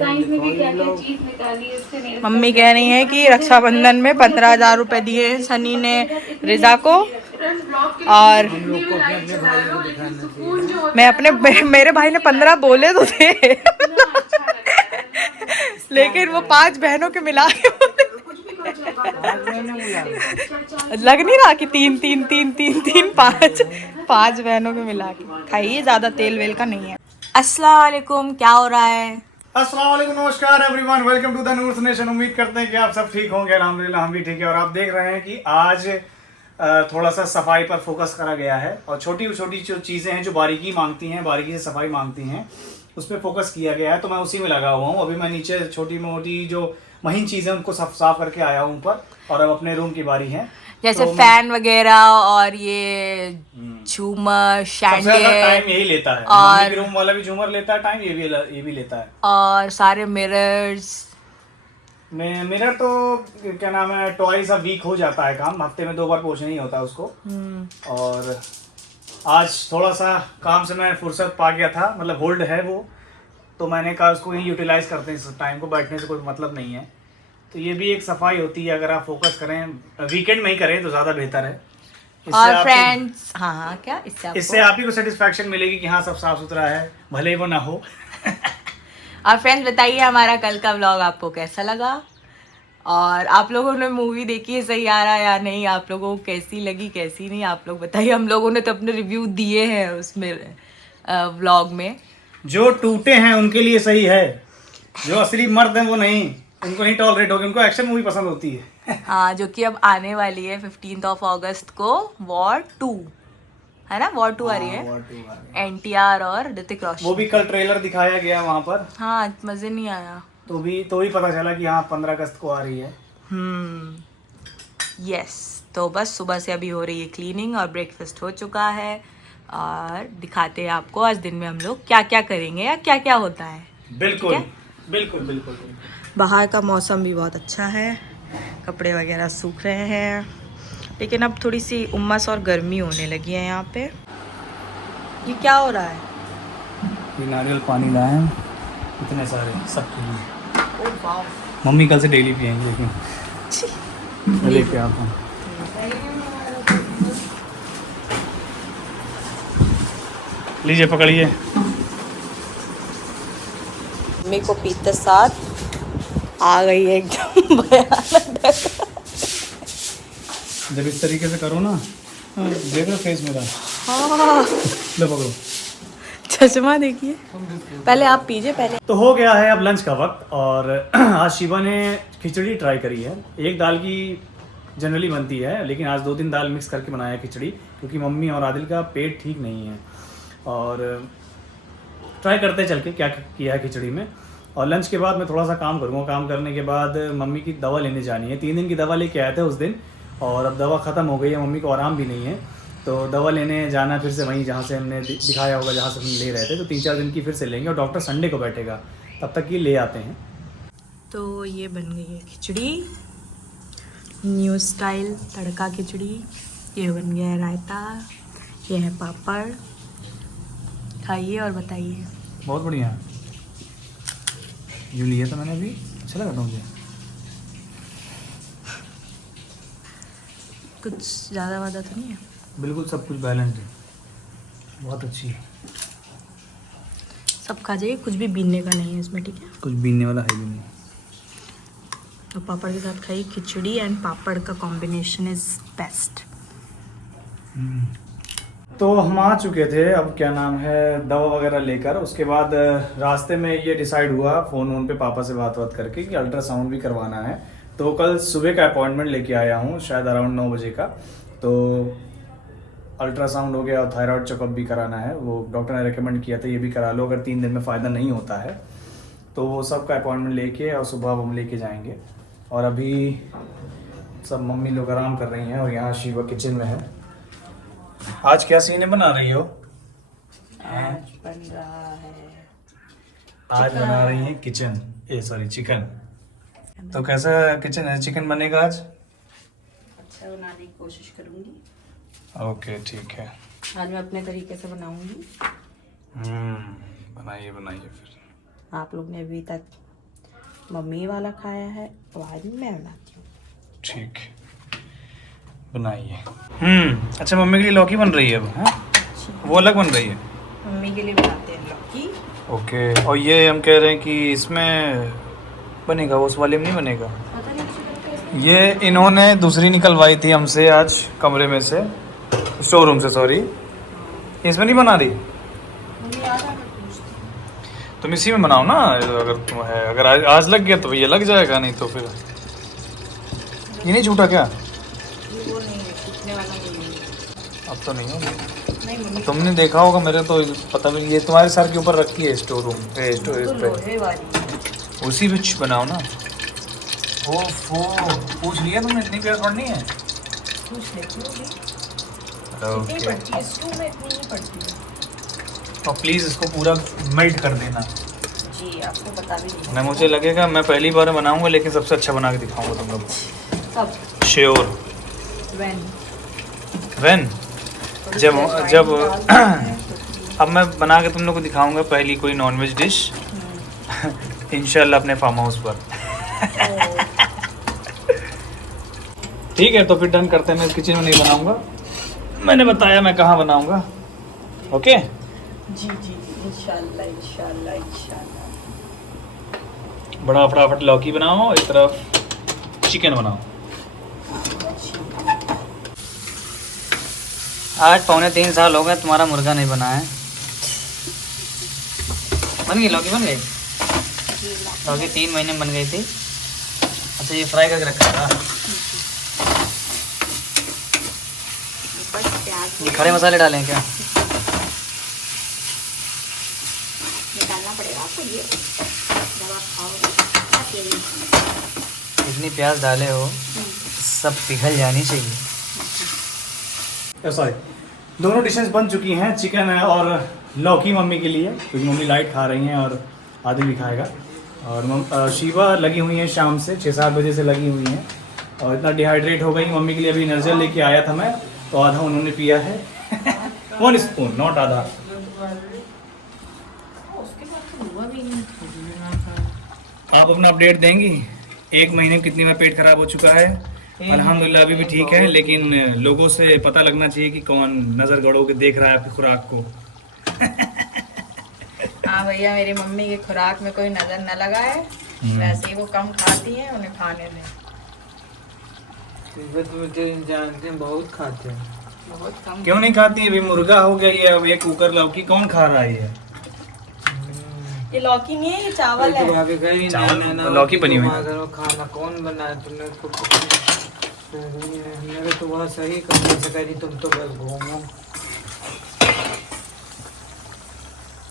Science में भी क्या क्या चीज निकाली है उससे मेरे मम्मी कह रही है कि रक्षाबंधन में 15,000 रुपए दिए हैं सनी ने रिजा को, और हम लोग को अपने अपने भाइयों को दिखाना चाहिए। मैं अपने मेरे भाई ने 15 बोले तो थे लेकिन वो 5 बहनों के मिला के लग नहीं रहा कि 3 5 बहनों के मिला के खाइए, ज्यादा तेल वेल का नहीं है। अस्सलाम वालेकुम, क्या हो रहा है? अस्सलाम वालेकुम, नमस्कार everyone, welcome to the Noor's nation. उम्मीद करते हैं कि आप सब ठीक होंगे। अल्हम्दुलिल्लाह हम भी ठीक है। और आप देख रहे हैं कि आज थोड़ा सा सफाई पर फोकस करा गया है और छोटी छोटी जो चीज़ें हैं जो बारीकी मांगती हैं, बारीकी से सफाई मांगती हैं, उस पर फोकस किया गया है। तो मैं उसी में लगा हुआ हूँ। अभी मैं नीचे छोटी मोटी जो महीन चीज़ें उनको साफ करके आया हूँ ऊपर, और अब अपने रूम की बारी है। जैसे तो फैन वगैरह और ये झूमर शैंडियर टाइम यही लेता है। और मम्मी के रूम वाला भी झूमर लेता है टाइम, ये भी लेता है। और सारे मिरर्स। मेरा तो क्या नाम है, ट्वाइस अ वीक हो जाता है काम, हफ्ते में 2 बार पोछना ही होता है उसको। और आज थोड़ा सा काम से मैं फुर्सत पा गया था, मतलब होल्ड है वो, तो मैंने कहा उसको यही यूटिलाइज करते हैं। इस टाइम को बैठने से कोई मतलब नहीं है। तो ये भी एक सफाई होती है, अगर आप फोकस करें वीकेंड में ही करें तो ज़्यादा बेहतर है। और फ्रेंड्स, हाँ क्या इससे आप ही को सेटिस्फैक्शन मिलेगी कि हाँ सब साफ सुथरा है, भले ही वो ना हो। और फ्रेंड्स बताइए हमारा कल का व्लॉग आपको कैसा लगा, और आप लोगों ने मूवी देखी है, सही आ रहा है या नहीं, आप लोगों को कैसी लगी कैसी नहीं, आप लोग बताइए। हम लोगों ने तो अपने रिव्यू दिए हैं उसमें व्लॉग में। जो टूटे हैं उनके लिए सही है, जो असली मर्द हैं वो नहीं, उनको नहीं टॉलरेट होगी, उनको एक्शन मूवी पसंद होती है। हाँ, जो कि अब आने वाली है 15 अगस्त को, वॉर 2 है ना, वॉर 2 आ रही है। NTR और ऋतिक रोशन, वो भी कल ट्रेलर दिखाया गया वहाँ पर। हाँ, मजे नहीं आया। तो भी पता चला कि हाँ 15 अगस्त को आ रही है। यस। तो बस सुबह से अभी हो रही है क्लीनिंग और ब्रेकफास्ट हो चुका है, और दिखाते हैं आपको आज दिन में हम लोग क्या क्या करेंगे या क्या क्या होता है। बिल्कुल बिल्कुल बिल्कुल। बाहर का मौसम भी बहुत अच्छा है, कपड़े वगैरह सूख रहे हैं, लेकिन अब थोड़ी सी उमस और गर्मी होने लगी है यहाँ पे। ये क्या हो रहा है? ये नारियल पानी लाए हैं इतने सारे, सबके लिए। मम्मी कल से डेली पियेंगे, लेकिन लेके आता हूँ। लीजिए पकड़िए। मम्मी को पीते साथ आ गई है एकदम भयानक। जब इस तरीके से करो ना, देख लो फेस मेरा। हाँ, लो पकड़ो। चश्मा देखिए। पहले आप पीजिए पहले। तो हो गया है अब लंच का वक्त, और आज शिवा ने खिचड़ी ट्राई करी है। एक दाल की जनरली बनती है, लेकिन आज 2-3 दाल मिक्स करके बनाया खिचड़ी, क्योंकि मम्मी और आदिल का पेट ठीक नहीं है। और ट्राई करते चल के क्या किया है खिचड़ी में। और लंच के बाद मैं थोड़ा सा काम करूँगा। काम करने के बाद मम्मी की दवा लेने जानी है। 3 दिन की दवा लेके आए थे उस दिन, और अब दवा ख़त्म हो गई है, मम्मी को आराम भी नहीं है। तो दवा लेने जाना फिर से वहीं जहाँ से हमने दिखाया होगा, जहाँ से हम ले रहे थे। तो 3-4 दिन की फिर से लेंगे, और डॉक्टर संडे को बैठेगा, तब तक ये ले आते हैं। तो ये बन गई है खिचड़ी, न्यू स्टाइल तड़का खिचड़ी। ये बन गया है रायता, ये है पापड़। खाइए और बताइए। बहुत बढ़िया। यूँ लिया था मैंने अभी, अच्छा लगा था मुझे। कुछ ज़्यादा वादा तो नहीं है? बिल्कुल सब कुछ बैलेंस है, बहुत अच्छी है। सब खा जाइए, कुछ भी बीनने का नहीं है इसमें, ठीक है? कुछ बीनने वाला है भी नहीं। तो पापड़ के साथ खाइए खिचड़ी, एंड पापड़ का कॉम्बिनेशन इज़ बेस्ट। तो हम आ चुके थे, अब क्या नाम है, दवा वगैरह लेकर। उसके बाद रास्ते में ये डिसाइड हुआ फ़ोन पे पापा से बात करके कि अल्ट्रासाउंड भी करवाना है। तो कल सुबह का अपॉइंटमेंट लेके आया हूँ, शायद अराउंड 9 बजे का। तो अल्ट्रासाउंड हो गया और थायराइड चेकअप भी कराना है, वो डॉक्टर ने रेकमेंड किया था ये भी करा लो, अगर 3 दिन में फ़ायदा नहीं होता है तो वो सब का अपॉइंटमेंट लेके और सुबह हम लेके जाएंगे। और अभी सब मम्मी लोग आराम कर रही हैं, और यहाँ शिवा किचन में है। आज क्या सीने बना रही हो? आज बन रहा है, आज बना रही हैं चिकन। तो कैसा किचन है, चिकन बनेगा आज? अच्छा बनाने की कोशिश करूँगी। ओके ठीक है। आज मैं अपने तरीके से बनाऊँगी। बनाइए फिर। आप लोग ने अभी तक मम्मी वाला खाया है, और आज मैं बनाती हूँ। ठीक, बनाइए। अच्छा, मम्मी के लिए लौकी बन रही है अब, हाँ? वो अलग बन रही है। मम्मी के लिए बनाते हैं लौकी। ओके, और ये हम कह रहे हैं कि इसमें बनेगा, उस वाले में नहीं बनेगा। पता नहीं किसी तरह का इसमें। ये इन्होंने दूसरी निकलवाई थी हमसे आज कमरे में से, स्टोर रूम से, सॉरी। इसमें नहीं बना रही? मम्मी आ रहा है, पूछती तुम इसी में बनाओ ना, अगर तुम है, अगर आज लग गया तो ये लग जाएगा, नहीं तो फिर ये नहीं छूटा क्या? हूँ। वो नहीं है, छूटने वाला नहीं है। अब तो नहीं होगा। नहीं मम्मी, तुमने देखा होगा, मेरे तो पता भी, ये तुम्हारे सर के ऊपर रखी है स्टोर रूम पे, तो लोहे वाली है। उसी में बनाओ ना। ओफो, पूछ लिया तुमने, इतनी प्याज पड़नी है? पूछ लेती हूँ भी। इतनी ओके, पड़ती है, स्टू में इतनी नहीं पड़ती है। और प्लीज़ इसको पूरा मेल्ट कर देना। जी, आपको पता भी नहीं। मैं, मुझे लगेगा मैं पहली बार बनाऊंगा, लेकिन सबसे अच्छा बना के दिखाऊंगा तुम लोग को। कब? श्योर। व्हेन? जब अब मैं बना के तुम लोग को दिखाऊंगा पहली कोई नॉनवेज डिश, इंशाल्लाह अपने फार्म हाउस पर। ठीक है, तो फिर डन करते हैं। मैं किचन में नहीं बनाऊंगा, मैंने बताया मैं कहाँ बनाऊंगा। ओके, जी जी जी, इंशाल्लाह इंशाल्लाह इंशाल्लाह। बड़ा फटाफट लौकी बनाओ, इस तरफ चिकन बनाओ। आज 2.25 साल हो गए तुम्हारा मुर्गा नहीं बना है। बन गई लौकी, बन गई लौकी 3 महीने में बन गई थी। अच्छा, ये फ्राई करके रखा था। ये खड़े मसाले डालें क्या? निकालना पड़ेगा आपको ये, जब आप खाओगे। इतनी प्याज डाले हो, सब पिघल जानी चाहिए। सॉरी, दोनों डिशेस बन चुकी हैं, चिकन है और लौकी मम्मी के लिए, क्योंकि मम्मी लाइट खा रही हैं और आदिल भी खाएगा। और शिवा लगी हुई हैं शाम से, 6-7 बजे से लगी हुई हैं, और इतना डिहाइड्रेट हो गई। मम्मी के लिए अभी एनर्जल लेके आया था मैं, तो आधा उन्होंने पिया है। 1 स्पून, नॉट आधा। आप अपना अपडेट देंगी, 1 महीने में कितनी बार पेट खराब हो चुका है? अल्हम्दुलिल्लाह अभी भी ठीक है, लेकिन लोगों से पता लगना चाहिए कि कौन नज़र गड़ो के देख रहा है आपकी खुराक को। हाँ भैया, मेरी मम्मी की खुराक में कोई नजर न लगाए, वैसे ही वो कम खाती हैं, उन्हें खाने दें। जानते हैं बहुत खाते हैं। बहुत कम। क्यों नहीं खाती? अभी मुर्गा हो गया ये, अब ये कुकर लौकी कौन खा रहा है? ये लौकी नहीं है, ये चावल है। चावल लौकी बनी हुई है। खाना कौन बनाया तुमने? मेरे तो वह सही करने से करी, तुम तो बस घूमो।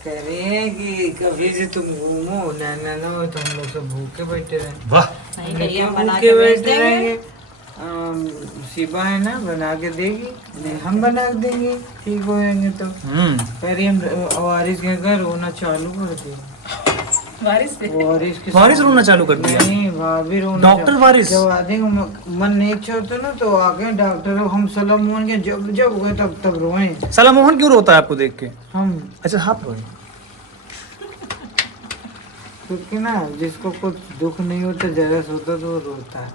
कह रही है कि कभी से तुम घूमो, ना तो हम लोग सब भूखे बैठे रहे। वाह, नहीं भैया, बना भूखे के भेज बैठे देंगे। रहेंगे। शिबा है ना, बना के देगी, नहीं हम बना के देंगे, ठीक हो जाएंगे। तो कह रही हम वारिस के घर रोना चालू कर दे। बारिश पे वारिस रोना चालू कर दिया? नहीं, भाभी रोना। डॉक्टर वारिस? जब आधे मन नहीं छोड़ते ना, तो आगे डॉक्टर हम सलाम मोहन के जब जब गए तब रोए सलाम मोहन क्यों रोता है आपको देख के? हम। अच्छा, आप रोए? क्योंकि ना जिसको कुछ दुख नहीं होता, जरा होता तो वो रोता है।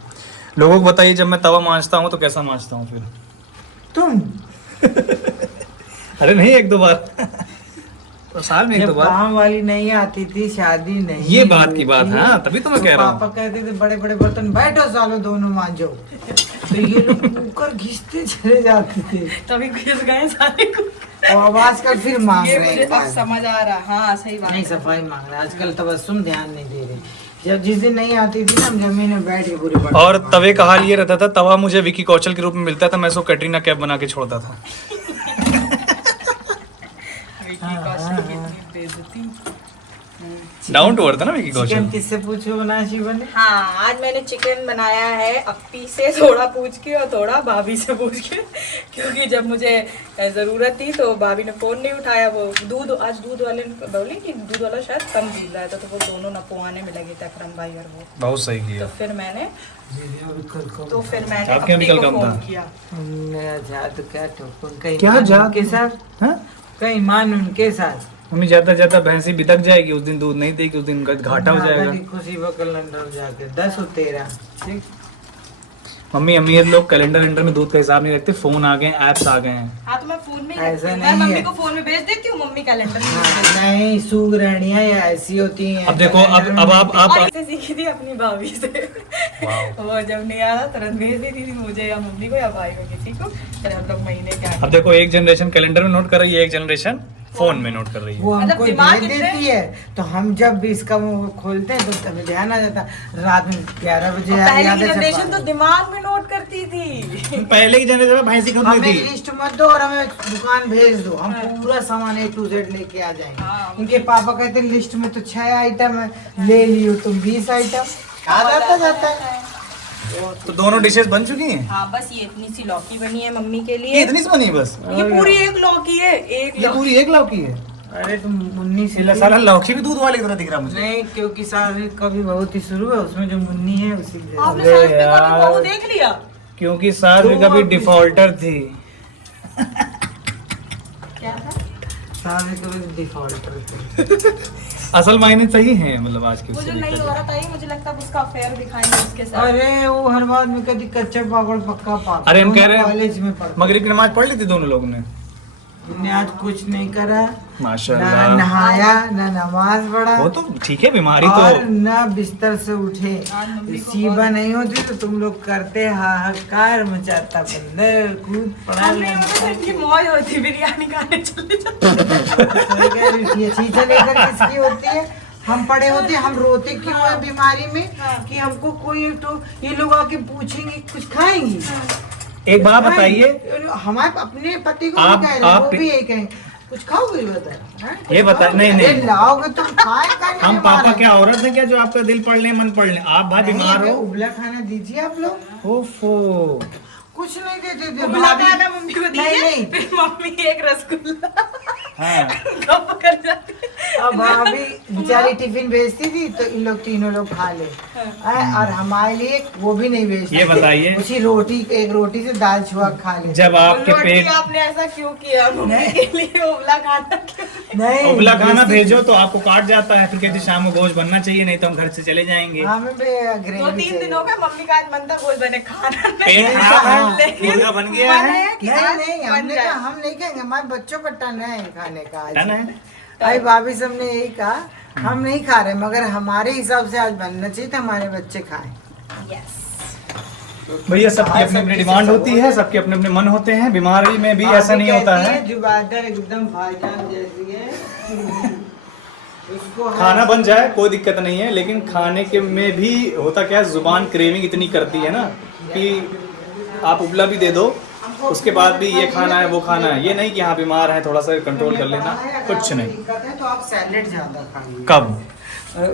लोगों को बताइए, जब मैं तवा मांजता हूँ तो कैसा मांजता हूँ फिर? तुम अरे नहीं, 1-2 बार तो साल में 1-2 जब बार। काम वाली नहीं आती थी, शादी नहीं ये बात की बात है, हुई थी, हाँ, तभी तो मैं कह रहा हूँ। पापा कहते थे बड़े बड़े बर्तन बैठो सालों दोनों मांजो, तो ये लोग कुकर घिसते चले जाते थे। तभी घिस गए सारे को। और अब आजकल फिर मांग ये रहे मुझे अब हैं। समझ आ रहा। हाँ सही बात नहीं, है। सफाई मांग रहे हैं आजकल, तबस्सुम ध्यान नहीं दे रहे। जब जिस दिन नहीं आती थी ना, हम जमीन में बैठ के पूरी बर्तन और मांजते तवे का हाल ये रहता था, तवा मुझे विकी कौशल के रूप में मिलता था, मैं उसको कैटरीना कैफ बना के छोड़ता था। विकी कौशल की इतनी बेइज्जती। डाउन टू अर्थ था ना विकी कौशल। चिकन किससे पूछो बना शिवा ने? हाँ, आज मैंने चिकन बनाया है अप्पी से थोड़ा पूछ के और थोड़ा भाभी से पूछ के, क्योंकि जब मुझे ज़रूरत थी तो भाभी ने फ़ोन नहीं उठाया। वो आज दूध वाले ने बोले कि दूध वाला शायद कम दूध रहा था, तो वो दोनों नपवाने में लगे थे, अकरम भाई और वो। बहुत सही किया। तो फिर मैंने आपके यहाँ भी कल अप्पी को कम था। फ़ोन किया। नया जात क्या ठोकुन, कहीं क्या ईमान जात? उनके साथ, हाँ? कहीं ईमान उनके साथ। मम्मी ज्यादा भैंसी बिदक जाएगी, उस दिन दूध नहीं देगी, उस दिन घाटा हो जाएगा। खुशी वो कैलेंडर जाके 10 और 13 ठीक। मम्मी अमीर लोग कैलेंडर में दूध का हिसाब नहीं रखते, फोन आ गए, ऐप्स आ गए हैं। हाँ तो मैं फोन में ही ऐसा रखती हूँ। नहीं मैं मम्मी है। को फोन में भेज देती हूँ, मम्मी कैलेंडर में हाँ, नहीं सूगरणियाँ या ऐसी होती हैं। अब देखो, अब आप और इसे सीखी थी अपनी भाभी से। वो जब नहीं आता तुरंत भेज देती थी मुझे या मम्मी को या भाई को, किसी को। फिर हम लोग महीने के अब देखो, एक जनरेशन कैलेंडर में नोट कर रही है, एक जनरेशन फोन में नोट कर रही है। वो मतलब हमको दिमाग दे कितने- देती है, तो हम जब भी इसका मुंह खोलते हैं तो तभी ध्यान आ जाता, रात में 11 बजे पहले याद की है जनरेशन छपा। तो दिमाग में नोट करती थी। पहले की जनरेशन में भैंसी खरीदती हमें थी। लिस्ट मत दो और हमें दुकान भेज दो, हम पूरा सामान A to Z लेके आ जाएंगे। हाँ। इनके पापा कहते हैं लिस्ट में तो 6 आइटम है, ले लियो तुम 20 आइटम। आ जाता है। तो दोनों डिशेस बन चुकी हैं। हाँ बस ये इतनी सी लौकी बनी है मम्मी के ये लिए। इतनी सी बनी बस? ये पूरी एक लौकी है, एक ये लौकी। पूरी एक लौकी है? अरे तुम मुन्नी से सिला साला लौकी भी दूध वाली तरह दिख रहा मुझे। नहीं, क्योंकि शादी का भी बहुत ही शुरू है, उसमें जो मुन्नी है उसी से। आपने अरे सास पे कभी यार। बहू देख लिया? क्योंकि सास भी कभी डिफॉल्टर थी। क्या था? शादी का भी डिफॉल्टर थे। असल मायने सही है, मतलब आज के वो जो उससे नई देखा औरत आई मुझे लगता है उसका अफेयर दिखाएंगे उसके साथ। अरे वो हर बात में कभी कच्चा पापड़ पक्का पापड़। अरे हम कह रहे हैं, कॉलेज में पढ़ते। मगरिब की नमाज पढ़ ली थी दोनों लोगों ने? हमने आज कुछ नहीं करा, ना माशाल्लाह। नहाया ना नमाज पढ़ा वो तो ठीक है, बीमारी और तो ना बिस्तर से उठे। सीबा नहीं होती तो तुम लोग करते हाहाकार मचाता, बंदर कूद पड़ा। हमने मतलब इनकी मौज होती बिरयानी खाने चले जाते। चीजें लेकर किसकी होती है, हम पड़े होते, हम रोते क्यों है बीमारी में कि हमको कोई, तो ये लोग आके पूछेंगे कुछ खाएंगी। एक बात बताइए, हमारे अपने पति को आप- भी कह रहे हैं, वो आप- भी यही कहेंगे कुछ खाओगे बता। ये बता, नहीं नहीं, लाओगे तुम खाएगा नहीं। हम पापा हमारा। क्या औरत है क्या जो आपका दिल पढ़ ले, मन पढ़ ले? आप भाई नहीं, बीमार हमें हो। उबला खाना दीजिए आप लोग। ओफो, कुछ नहीं देते थे उबला भाभी। खाना मम्मी को नहीं दीजिए, नहीं, फिर मम्मी एक रसगुल्ला हाँ। गप कर जाती है। अब भाभी बेचारी टिफिन भेजती थी तो इन लोग तीनों लोग खा ले, और हमारे लिए वो भी नहीं भेजती। ये बताइए। उसी रोटी, एक रोटी से दाल छुआ खा ले। जब आपके रोटी पेट आपने ऐसा क्यों किया मम्मी के लिए उबला खाना क्यों? नहीं, उबला खाना भेजती भेजो तो आपको काट जाता है, फिर कहते शाम को गोश्त बनना चाहिए, नहीं तो हम घर से चले जाएंगे। हमें भी ग्रेवी 2-3 चाहिए। दिनों में मम्मी का आज मन था गोश्त बने, खाना पेट नहीं खराब, लेकिन मुर्गा बन गया है। बने कि आज नहीं बन हमने जाए। कहा हम नहीं खाएंगे, हमारे बच्चों का टन है खाने का टन आज। है? भाई भाभी सब ने यही कहा, हम नहीं खा रहे, मगर हमारे हिसाब से आज बनना चाहिए तो हमारे बच्चे खाएं। Yes. भैया सबकी अपनी अपनी डिमांड होती है, सबके अपने अपने मन होते हैं। बीमारी में भी ऐसा नहीं होता है। जुबादर एकदम भाईजान जैसी है। उसको खाना बन जाए कोई दिक्कत नहीं है, लेकिन खाने के में भी होता क्या है, जुबान क्रेविंग इतनी करती है ना कि आप उबला भी दे दो, उसके बाद भी ये खाना है वो खाना है। ये नहीं कि हाँ बीमार है थोड़ा सा कंट्रोल कर लेना, कुछ नहीं। दिक्कत है तो आप सैलेड ज्यादा खाइए। कब?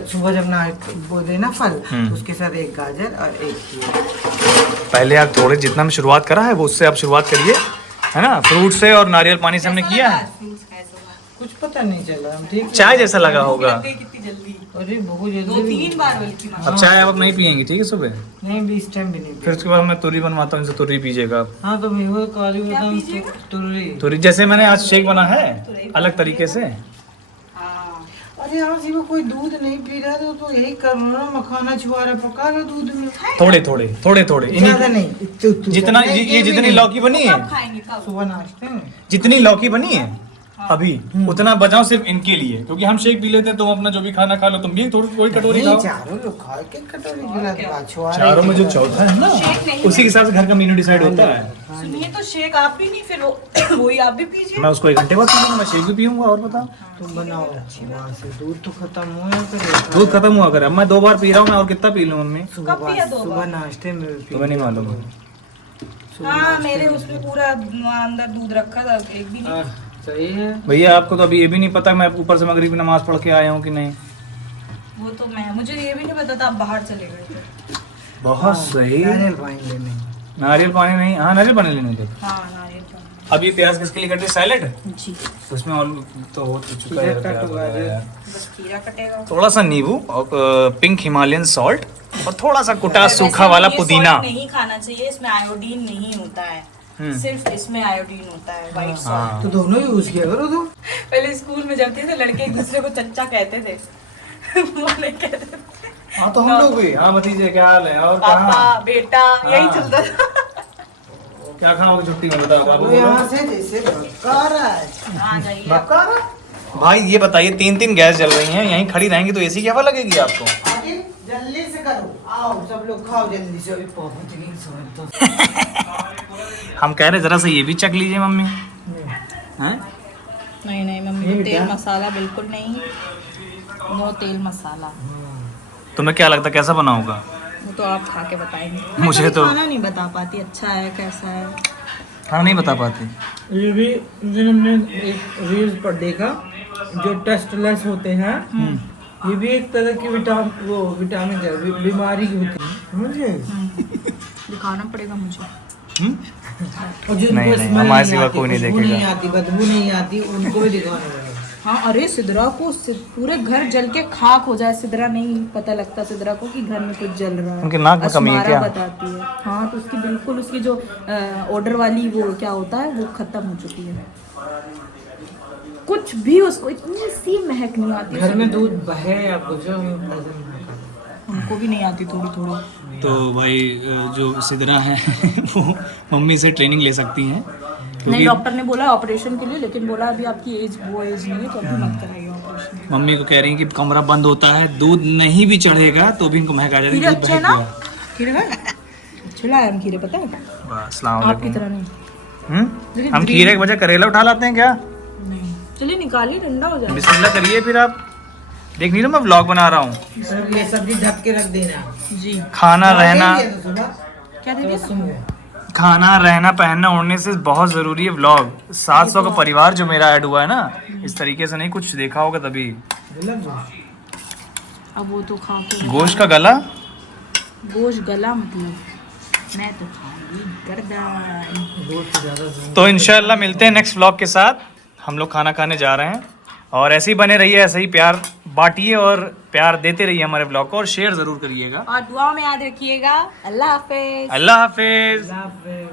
सुबह जब ना वो देना फल, तो उसके साथ एक गाजर और एक खीरा। पहले आप थोड़े जितना में शुरुआत करा है वो उससे आप शुरुआत करिए, है ना। फ्रूट से और नारियल पानी से हमने किया है। कुछ पता नहीं चला, हम ठीक। चाय जैसा लगा होगा। कितनी जल्दी अरे बहुत जल्दी। 2-3 बार बल्कि माँ। अब चाय आप नहीं पियेंगी, ठीक है सुबह? नहीं भी इस टाइम भी नहीं। फिर उसके बाद मैं तुरी बनवाता हूँ, इनसे तुरी पीजिएगा आप। हाँ तो मैं वो काली बादाम तुर्री। तुरी जैसे मैंने आज शेक बना है अलग तरीके से। हाँ। अरे यहाँ से वो कोई दूध नहीं पी रहा तो यही कर लो ना, मखाना छुआ रहा, पका लो दूध में। थोड़े थोड़े थोड़े थोड़े ज्यादा नहीं, जितना ये जितनी लौकी बनी है, कब खाएंगे कब? सुबह नाश्ते में। जितनी लौकी बनी है अभी उतना बचाओ सिर्फ इनके लिए, क्योंकि हम शेक पी लेते हैं। तुम अपना जो भी खाना खा लो, तुम भी थोड़ी कोई कटोरी नहीं, खाओ। चारों लोग खा के कटोरी गिला दो, छुआ रहे चारों में जो थे। चौथा है ना, शेक नहीं उसी के हिसाब से घर का मेन्यू डिसाइड होता है। सुनिए तो शेक आप भी नहीं, फिर वही आप भी पीजिए। मैं उसको 1 घंटे बाद पीऊंगा, मैं शेक भी पीऊंगा। और बताओ, तुम बनाओ वहाँ से, दूध तो खत्म हो या फिर दूध खत्म हुआ करे। अब मैं 2 बार पी रहा हूँ, मैं और कितना पी लूँ मम्मी? कब पिया 2 सुबह बार? नाश्ते में भी तुम्हें नहीं मालूम। हाँ मेरे उसमें पूरा अंदर दूध रखा था, एक भी नहीं। सही है। भैया आपको तो अभी ये भी नहीं पता मैं ऊपर से मगरिब की नमाज पढ़ के आया हूँ कि नहीं। वो तो मुझे ये भी नहीं पता था आप बाहर चले गए थे। बहुत सही। नारियल पानी लेने। नारियल पानी नहीं, हाँ नारियल पानी लेने थे। हाँ नारियल पानी। अब ये प्याज किसके लिए कट रही? सैलेड जी उसमें और तो हो चुका है खीरा कट हुआ है। यार। बस खीरा कटेगा। थोड़ा सा नींबू और पिंक हिमालयन सॉल्ट और थोड़ा सा कुटा वैसे सूखा वाला ये पुदीना। salt नहीं खाना चाहिए, इसमें आयोडीन नहीं होता है। सिर्फ इसमें आयोडीन होता है, व्हाइट सॉल्ट। हाँ तो दोनों यूज किया करो तुम। पहले स्कूल में जब थे तो लड़के एक दूसरे को चच्चा कहते थे। वो नहीं कहते थे हाँ तो हम लोग भी, हाँ भतीजे क्या हाल है, और पापा कहाँ बेटा, यही हाँ। चलता था। क्या खाओगे छुट्टी में, बताओ बाबू तो यहाँ से जैसे भक्का रहा है। आ जाइए। भक्का रहा? भाई ये बताइए, 3 गैस जल रही हैं, यहीं खड़ी रहेंगी तो एसी की हवा लगेगी आपको? आगे जल्दी से करो, आओ सब लोग खाओ जल्दी से, अभी पहुंच गई समझ तो। हम कह रहे जरा सा ये भी चख लीजिए मम्मी। हैं? नहीं नहीं मम्मी, ये तेल क्या? मसाला बिल्कुल नहीं, नो तेल मसाला। तुम्हें क्या लगता है कैसा बना होगा? वो तो आप खा के बताएंगे। मुझे मैं तो- खाना नहीं बता पाती अच्छा है कैसा है। हाँ नहीं बता पाते। ये भी उस दिन हमने एक रील्स पर देखा, जो टेस्टलेस होते हैं, ये भी एक तरह की विटामिन है, बीमारी की होती है, समझे? दिखाना पड़ेगा मुझे। और जिनको नहीं, स्मेल हमारे नहीं सिवा आती, कोई नहीं खुशबू देखेगा। नहीं आती, बदबू नहीं आती, उनको भी दिखाना पड़ेगा। हाँ अरे सिदरा को पूरे घर जल के खाक हो जाए, सिदरा नहीं पता लगता सिदरा को कि घर में कुछ जल रहा है। उनके नाक में कमी है अस्मारा क्या? बताती है। हाँ तो उसकी बिल्कुल उसकी जो ऑर्डर वाली वो क्या होता है वो खत्म हो चुकी है। कुछ भी उसको इतनी सी महक नहीं आती। घर में दूध बहे या कुछ हो, हमको भी नहीं आती थोड़ी थोड़ी। तो भाई जो सिदरा है वो मम्मी से ट्रेनिंग ले सकती हैं, नहीं डॉक्टर ने बोला ऑपरेशन के लिए, लेकिन बोला अभी आपकी एज वो एज नहीं है तो अभी मत कराइए ऑपरेशन। मम्मी को कह रही हैं कि कमरा बंद होता है, दूध नहीं भी चढ़ेगा तो भी इनको महक आ जाती खीरे है, दूध अच्छे बहक ना? गया। खीरे है अच्छे लाए हम खीरे, पता है वाह, अस्सलाम आपकी वालेकुम। तरह नहीं। लेकिन हम खीरे के बजाय करेला उठा लाते हैं क्या? नहीं चलिए निकालिए, ठंडा हो जाएगा। बिस्मिल्लाह करिए फिर आप। देख नहीं रहे मैं व्लॉग बना रहा हूँ। सब ये सब्जी ढक के रख देना। जी खाना रहना, देंगे तो सुबह क्या दे दिया? खाना रहना पहनना ओढ़ने से बहुत जरूरी है व्लॉग। 700 का परिवार जो मेरा ऐड हुआ है ना, इस तरीके से नहीं, कुछ देखा होगा तभी। अब वो तो खा के गोश्त का गला, गोश्त गला मतलब मैं तो खाऊंगी गर्दन। तो इंशाल्लाह मिलते हैं नेक्स्ट व्लॉग के साथ। हम लोग खाना खाने जा रहे हैं और ऐसे ही बने रहिए, ऐसे ही प्यार बांटिए और प्यार देते रहिए हमारे व्लॉग को, और शेयर जरूर करिएगा। और दुआ में याद रखिएगा। अल्लाह हाफिज। अल्लाह हाफिज। हाफिज।